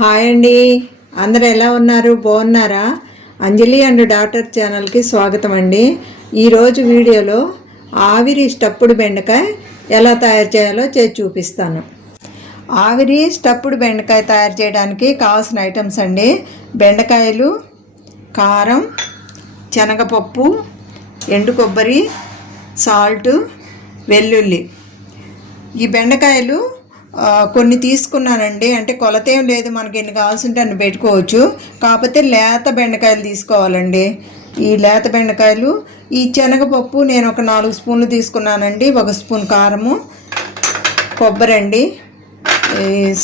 Hi అండి, అందరూ ఎలా ఉన్నారు? బాగున్నారా? అంజలి అండ్ డాటర్ ఛానల్కి స్వాగతం అండి. ఈరోజు వీడియోలో ఆవిరి స్టఫ్డ్ బెండకాయ ఎలా తయారు చేయాలో చేసి చూపిస్తాను. ఆవిరి స్టఫ్డ్ బెండకాయ తయారు చేయడానికి కావాల్సిన ఐటమ్స్ అండి: బెండకాయలు, కారం, శనగపప్పు, ఎండు కొబ్బరి, సాల్ట్, వెల్లుల్లి. ఈ బెండకాయలు కొన్ని తీసుకున్నానండి. అంటే కొలత ఏం లేదు, మనకి ఎన్ని కావాల్సింటే అన్ని పెట్టుకోవచ్చు. కాకపోతే లేత బెండకాయలు తీసుకోవాలండి. ఈ లేత బెండకాయలు, ఈ శనగపప్పు నేను ఒక 4 స్పూన్లు తీసుకున్నానండి. 1 స్పూన్ కారము, కొబ్బరి అండి,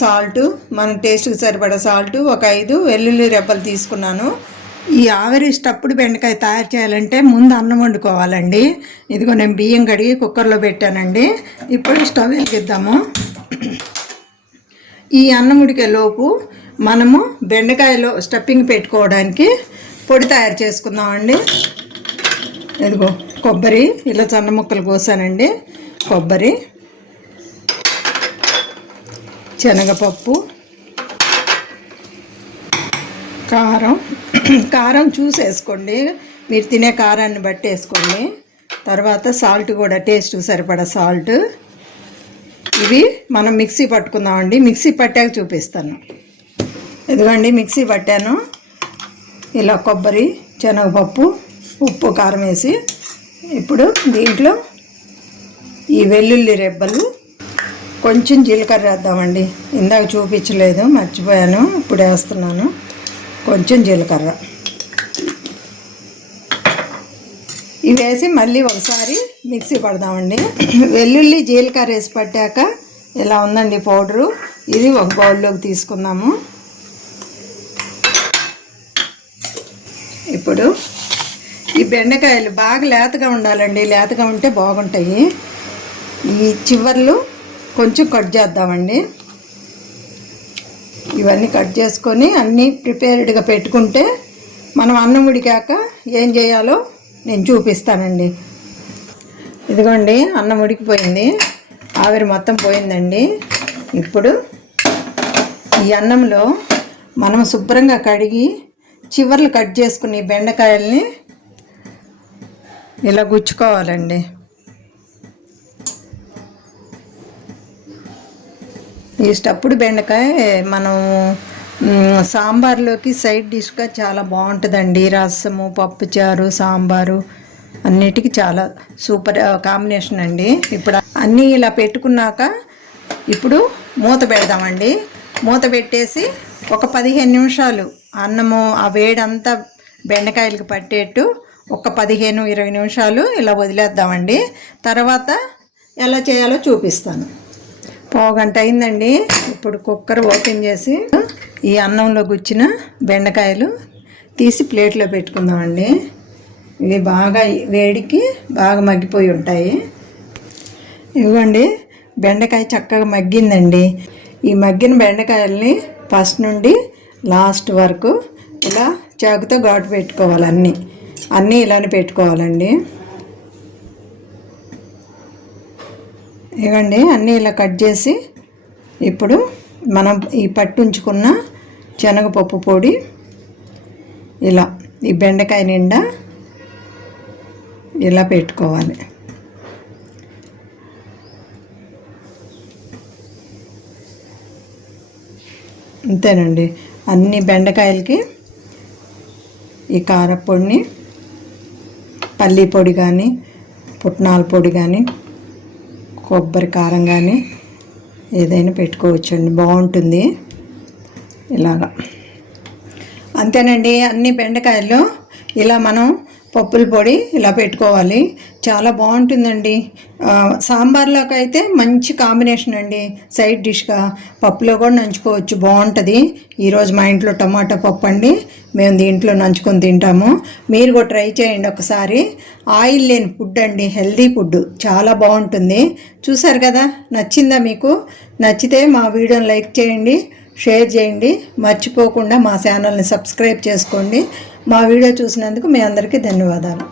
సాల్ట్, మన టేస్ట్కి సరిపడా సాల్ట్, ఒక 5 వెల్లుల్లి రెబ్బలు తీసుకున్నాను. ఈ ఆవిరి స్టఫ్డ్ బెండకాయ తయారు చేయాలంటే ముందు అన్నం వండుకోవాలండి. ఇదిగో నేను బియ్యం కడిగి కుక్కర్లో పెట్టానండి. ఇప్పుడు స్టవ్ వెలిగిద్దాము. ఈ అన్నం ఉడికే లోపు మనము బెండకాయలో స్టఫింగ్ పెట్టుకోవడానికి పొడి తయారు చేసుకుందామండి. ఇదిగో కొబ్బరి ఇలా సన్న ముక్కలు కోసానండి. కొబ్బరి, శనగపప్పు, కారం చూసి వేసుకోండి, మీరు తినే కారాన్ని బట్టి వేసుకోండి. తర్వాత సాల్ట్ కూడా టేస్ట్కి సరిపడా సాల్ట్. ఇవి మనం మిక్సీ పట్టుకుందామండి. మిక్సీ పట్టాక చూపిస్తాను. ఇదిగోండి మిక్సీ పట్టాను. ఇలా కొబ్బరి, శనగపప్పు, ఉప్పు, కారం వేసి ఇప్పుడు దీంట్లో ఈ వెల్లుల్లి రెబ్బలు, కొంచెం జీలకర్ర వేద్దామండి. ఇందాక చూపించలేదు, మర్చిపోయాను, ఇప్పుడు వేస్తున్నాను. కొంచెం జీలకర్ర ఇవి వేసి మళ్ళీ ఒకసారి మిక్సీ పడదామండి. వెల్లుల్లి జీలకర్ర వేసి పట్టాక ఇలా ఉందండి పౌడరు. ఇది ఒక బౌల్లోకి తీసుకుందాము. ఇప్పుడు ఈ బెండకాయలు బాగా లేతగా ఉండాలండి. లేతగా ఉంటే బాగుంటాయి. ఈ చివర్లు కొంచెం కట్ చేద్దామండి. ఇవన్నీ కట్ చేసుకొని అన్నీ ప్రిపేర్డ్గా పెట్టుకుంటే మనం అన్నం ఉడికాక ఏం చేయాలో నేను చూపిస్తానండి. ఇదిగోండి అన్నం ఉడికిపోయింది, ఆవిరి మొత్తం పోయిందండి. ఇప్పుడు ఈ అన్నంలో మనం శుభ్రంగా కడిగి చివర్లు కట్ చేసుకుని బెండకాయల్ని ఇలా గుచ్చుకోవాలండి. ఈ స్టఫ్డ్ బెండకాయ మనం సాంబార్లోకి సైడ్ డిష్గా చాలా బాగుంటుందండి. రసము, పప్పుచారు, సాంబారు అన్నిటికీ చాలా సూపర్ కాంబినేషన్ అండి. ఇప్పుడు అన్నీ ఇలా పెట్టుకున్నాక ఇప్పుడు మూత పెడదామండి. మూత పెట్టేసి ఒక 15 నిమిషాలు అన్నము ఆ వేడంతా బెండకాయలకు పట్టేట్టు ఒక 15-20 నిమిషాలు ఇలా వదిలేద్దామండి. తర్వాత ఎలా చేయాలో చూపిస్తాను. పావుగంట అయిందండి. ఇప్పుడు కుక్కర్ ఓపెన్ చేసి ఈ అన్నంలో గుచ్చిన బెండకాయలు తీసి ప్లేట్లో పెట్టుకుందామండి. ఇవి బాగా వేడికి బాగా మగ్గిపోయి ఉంటాయి. ఇవ్వండి బెండకాయ చక్కగా మగ్గిందండి. ఈ మగ్గిన బెండకాయల్ని ఫస్ట్ నుండి లాస్ట్ వరకు ఇలా చాకుతో ఘాటు పెట్టుకోవాలి. అన్నీ ఇలానే పెట్టుకోవాలండి. ఇవ్వండి అన్నీ ఇలా కట్ చేసి ఇప్పుడు మనం ఈ పట్టుంచుకున్న శనగపప్పు పొడి ఇలా ఈ బెండకాయ నిండా ఇలా పెట్టుకోవాలి. అంతేనండి, అన్ని బెండకాయలకి ఈ కారపొడిని, పల్లీ పొడి కానీ, పుట్నాల పొడి కానీ, కొబ్బరి కారం కానీ ఏదైనా పెట్టుకోవచ్చండి, బాగుంటుంది ఇలాగా. అంతేనండి, అన్ని బెండకాయలు ఇలా మనం పప్పుల పొడి ఇలా పెట్టుకోవాలి. చాలా బాగుంటుందండి. సాంబార్లోకి అయితే మంచి కాంబినేషన్ అండి. సైడ్ డిష్గా పప్పులో కూడా నంచుకోవచ్చు, బాగుంటుంది. ఈరోజు మా ఇంట్లో టమాటా పప్పు అండి, మేము దీంట్లో నంచుకొని తింటాము. మీరు కూడా ట్రై చేయండి ఒకసారి. ఆయిల్ లేని ఫుడ్ అండి, హెల్దీ ఫుడ్, చాలా బాగుంటుంది. చూసారు కదా, నచ్చిందా మీకు? నచ్చితే మా వీడియోని లైక్ చేయండి, షేర్ చేయండి, మర్చిపోకుండా మా ఛానల్ని సబ్స్క్రైబ్ చేసుకోండి. మా వీడియో చూసినందుకు మీ అందరికీ ధన్యవాదాలు.